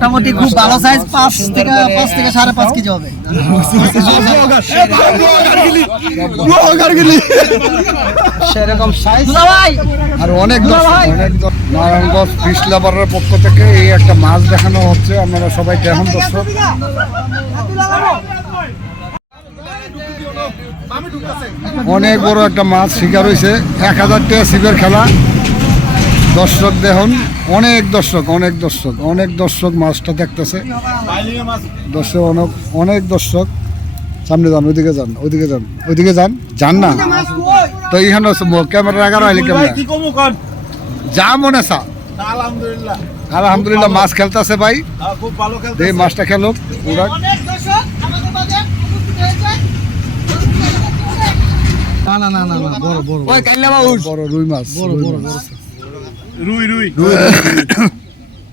মোটামুটি খুব ভালো সাইজ 5 থেকে 5.5 কেজি হবে। সেরকম সাইজ ভাই। আর অনেক নারায়ণগঞ্জ ফিশ লাভারের পক্ষ থেকে এই একটা মাছ দেখানো হচ্ছে, আপনারা সবাই দেখুন দর্শক। অনেক বড় একটা মাছ শিকার হয়েছে, 1000 টাকা ছিপের খেলা। দর্শক দেখুন, অনেক দর্শক মাছটা দেখতেছে। দর্শক অনেক দর্শক। সামনে যান, ওইদিকে যান না তো এইখানে ক্যামেরা রাখার হইলে ক্যামেরা যা মনে চা। আলহামদুলিল্লাহ মাছ খেলতেছে ভাই, এই মাছটা খেলো ওরা। বড় রুই মাছ,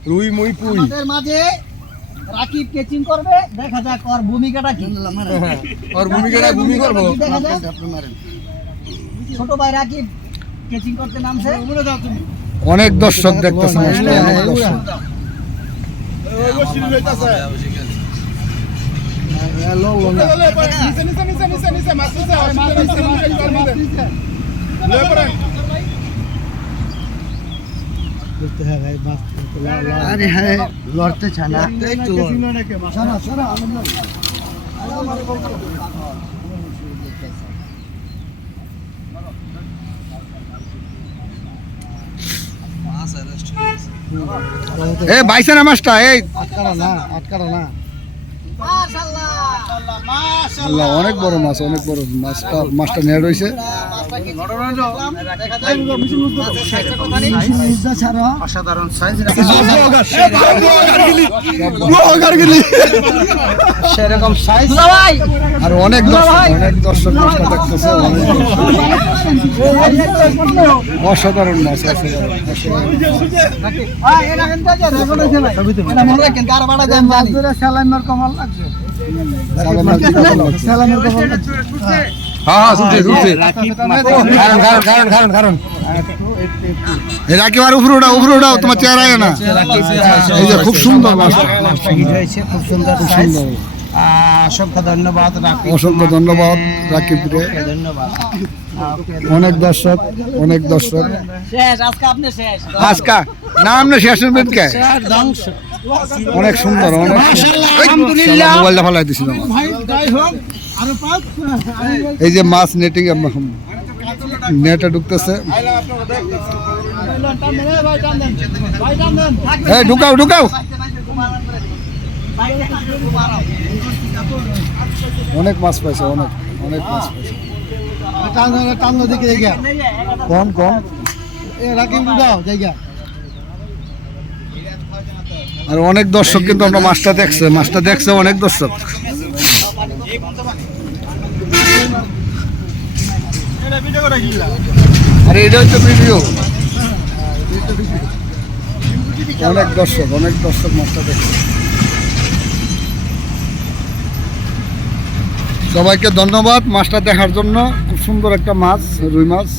রুই মুই পুই। মাঝে রাকিব কেচিং করবে, দেখা যাক ওর ভূমিকাটা কি। ভূমি করবো। ছোট ভাই রাকিব কেচিং করতে নামছে। অনেক দর্শক দেখতেছে মাছটা, অনেক দর্শক। अरे है लड़ते छना একটু এ বাইছে না মাছটা, এই আটকারা না আল্লাহ, অনেক বড় মাছ, মাছটা নেট হয়েছে। অসাধারণ সাইজ, সেরকম সাইজ। আর অনেক দর্শক মাছটা দেখতেছে। অসাধারণ মাছ, একেবারে উপরে উঠাও, তোমার চেহারা না। এই যে খুব সুন্দর মাছ, খুব সুন্দর। অসংখ্য ধন্যবাদ রাকিবকে। অনেক দর্শক শেষ আজকে আপনি শেষ আজকা না, আপনি শেষ কে অনেক সুন্দর, আলহামদুলিল্লাহ। মোবাইলটা ফালাই দিছিল। এই যে মাছ নেটিং নেটে ঢুকতেছে, ঢুকাও। অনেক মাছ পাইছে, অনেক মাছ পাইছে। কম আর অনেক দর্শক কিন্তু আমরা মাছটা দেখছে অনেক দর্শক। আরে এটা হচ্ছে ভিডিও। অনেক দর্শক মাছটা দেখছে। সবাইকে ধন্যবাদ মাছটা দেখার জন্য। খুব সুন্দর একটা মাছ, রুই মাছ।